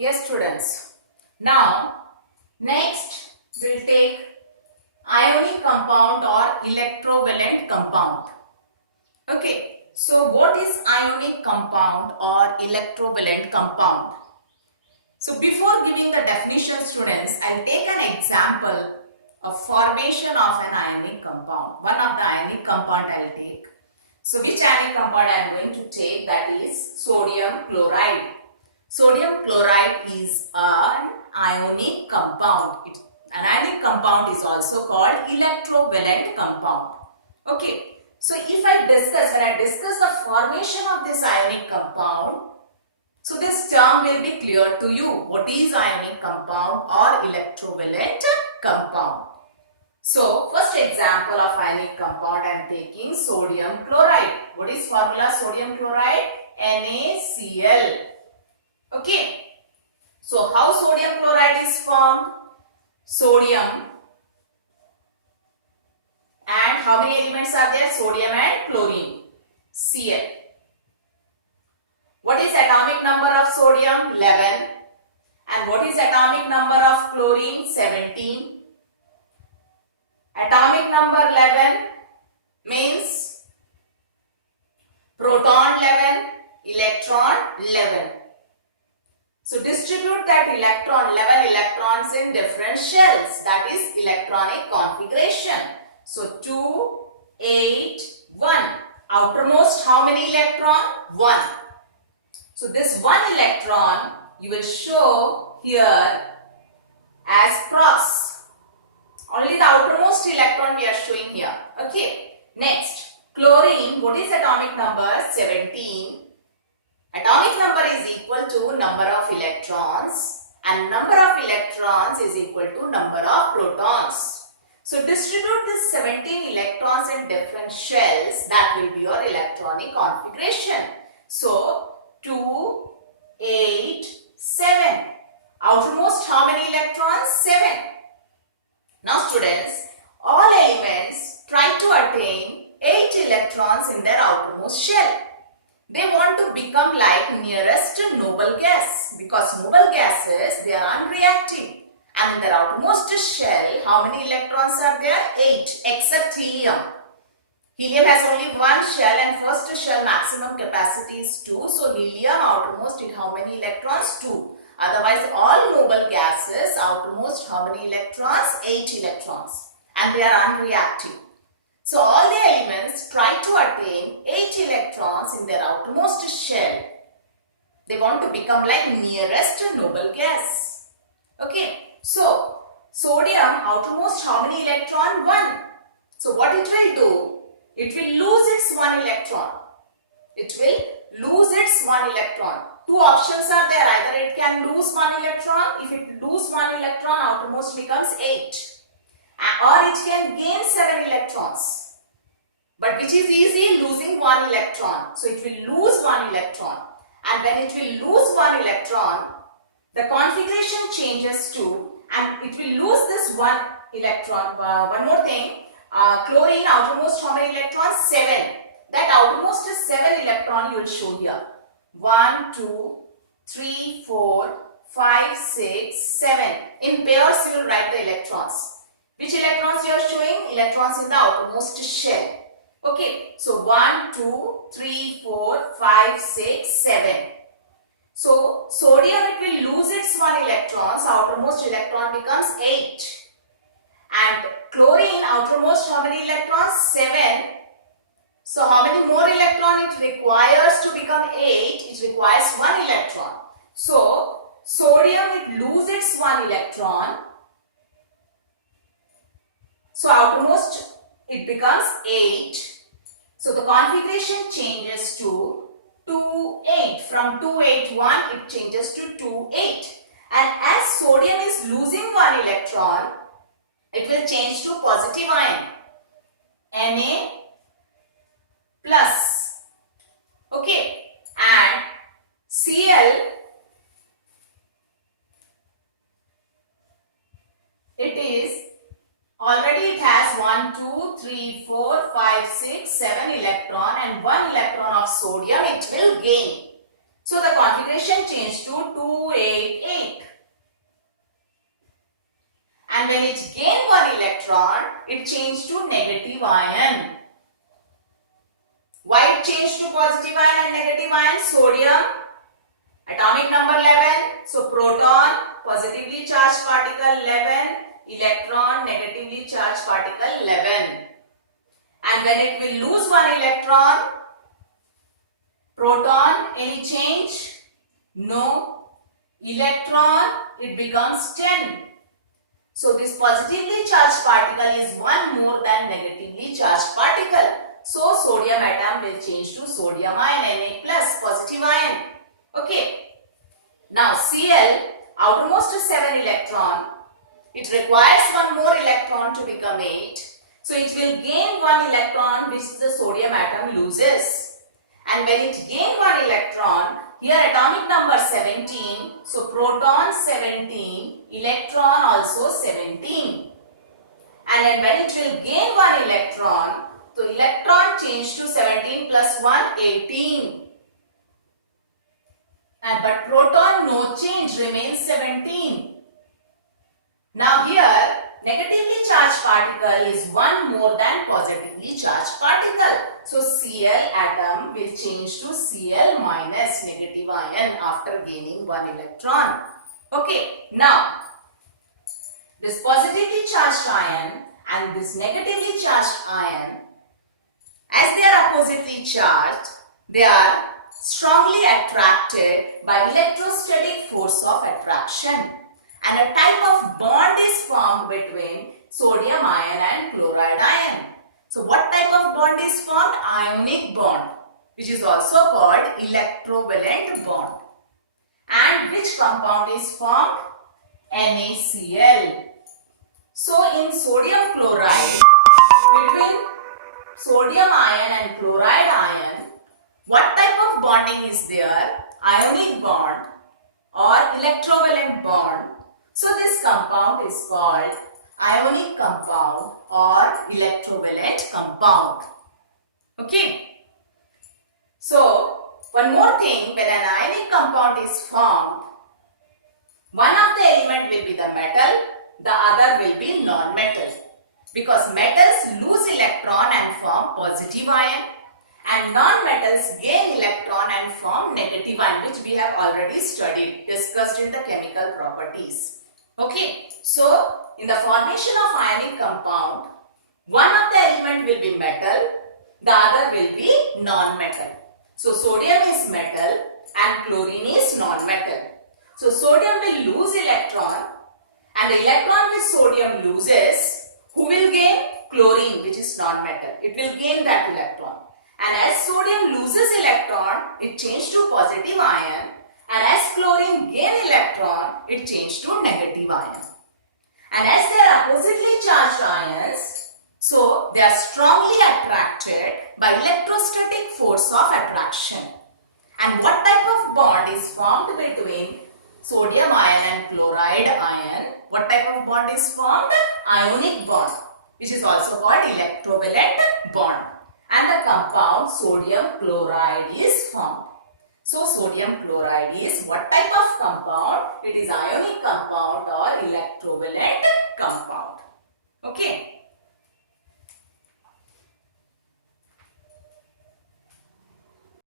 Yes, students. Now, next we'll take ionic compound or electrovalent compound. Okay, so what is ionic compound or electrovalent compound? So before giving the definition, students, I'll take an example of formation of an ionic compound. One of the ionic compound I'll take. So which ionic compound I am going to take? That is sodium chloride. Sodium chloride is an ionic compound. An ionic compound is also called electrovalent compound. Okay. So when I discuss the formation of this ionic compound, so this term will be clear to you. What is ionic compound or electrovalent compound? So first example of ionic compound I am taking sodium chloride. What is formula sodium chloride? NaCl. Okay. So how sodium chloride is formed? Sodium and how many elements are there? Sodium and chlorine. Cl. What is atomic number of sodium? 11. And what is atomic number of chlorine? 17. Atomic number 11 means proton 11, electron 11. So distribute that 11 electrons in different shells, that is electronic configuration. So 2, 8, 1. Outermost how many electron? 1. So this 1 electron you will show here as cross. Only the outermost electron we are showing here. Okay. Next, chlorine. What is atomic number? 17. Atomic number is equal to number of electrons and number of electrons is equal to number of protons. So distribute this 17 electrons in different shells. That will be your electronic configuration. So 2, 8, 7. Outermost how many electrons? 7. Now students, all elements try to attain 8 electrons in their outermost shell. They want to become like nearest noble gas because noble gases, they are unreactive. And in their outermost shell, how many electrons are there? 8 except helium. Helium has only one shell and first shell maximum capacity is 2. So helium outermost in how many electrons? 2. Otherwise all noble gases outermost how many electrons? 8 electrons. And they are unreactive. So all the elements try to attain 8 electrons in their outermost shell. They want to become like nearest noble gas. Okay. So sodium outermost how many electron? 1. So what it will do? It will lose its 1 electron. It will lose its 1 electron. Two options are there. Either it can lose 1 electron. If it loses 1 electron, outermost becomes 8. Or it can gain 7 electrons. But which is easy? Losing 1 electron. So it will lose 1 electron. And when it will lose 1 electron, the configuration changes to, and it will lose this 1 electron. One more thing. Chlorine outermost how many electrons? 7. That outermost is 7 electron you will show here. 1, 2, 3, 4, 5, 6, 7. In pairs you will write the electrons. Which electrons you are showing? Electrons in the outermost shell. Okay. So 1, 2, 3, 4, 5, 6, 7. So sodium it will lose its 1 electrons. Outermost electron becomes 8. And chlorine outermost how many electrons? 7. So how many more electron it requires to become 8? It requires 1 electron. So sodium it loses its 1 electron. So outermost it becomes 8. So the configuration changes to 2, 8. From 2, 8, 1 it changes to 2, 8. And as sodium is losing 1 electron, it will change to positive ion. Na plus. Okay. And Cl, it has 1, 2, 3, 4, 5, 6, 7 electron and 1 electron of sodium it will gain. So the configuration changed to 2, 8, 8. electron, it changed to negative ion. Why it changed to positive ion and negative ion? Sodium, atomic number 11. So proton, positively charged particle 11, electron, negatively charged particle 11. And when it will lose one electron, proton, any change? No. Electron, it becomes 10. So this positively charged particle is one more than negatively charged particle. So sodium atom will change to sodium ion, Na plus, positive ion. Okay. Now Cl, outermost 7 electron, it requires one more electron to become 8. So it will gain one electron which the sodium atom loses. And when it gain one electron, here atomic number 17, so proton 17, electron also 17. And then when it will gain one electron, so electron change to 17 plus 1, 18. But proton no change, remains 17. Now here negatively charged particle is one more than positively charged particle. So Cl atom will change to Cl minus, negative ion, after gaining one electron. Okay, now this positively charged ion and this negatively charged ion, as they are oppositely charged, they are strongly attracted by electrostatic force of attraction. And a type of bond is formed between sodium ion and chloride ion. So what type of bond is formed? Ionic bond, which is also called electrovalent bond. And which compound is formed? NaCl. So in sodium chloride, between sodium ion and chloride ion, what type of bonding is there? Ionic bond or electrovalent bond. So this compound is called ionic compound or electrovalent compound. Okay. So one more thing, when an ionic compound is formed, one of the element will be the metal, the other will be non-metal. Because metals lose electron and form positive ion, and non-metals gain electron and form negative ion, which we have already studied, discussed in the chemical properties. Okay, so in the formation of ionic compound, one of the element will be metal, the other will be non-metal. So sodium is metal and chlorine is non-metal. So sodium will lose electron, and the electron which sodium loses, who will gain? Chlorine, which is non-metal. It will gain that electron. And as sodium loses electron, it changes to positive ion. And as chlorine gain electron, it changes to negative ion. And as they are oppositely charged ions, so they are strongly attracted by electrostatic force of attraction. And what type of bond is formed between sodium ion and chloride ion? What type of bond is formed? Ionic bond, which is also called electrovalent bond. And the compound sodium chloride is formed. So sodium chloride is what type of compound? It is ionic compound or electrovalent compound. Okay.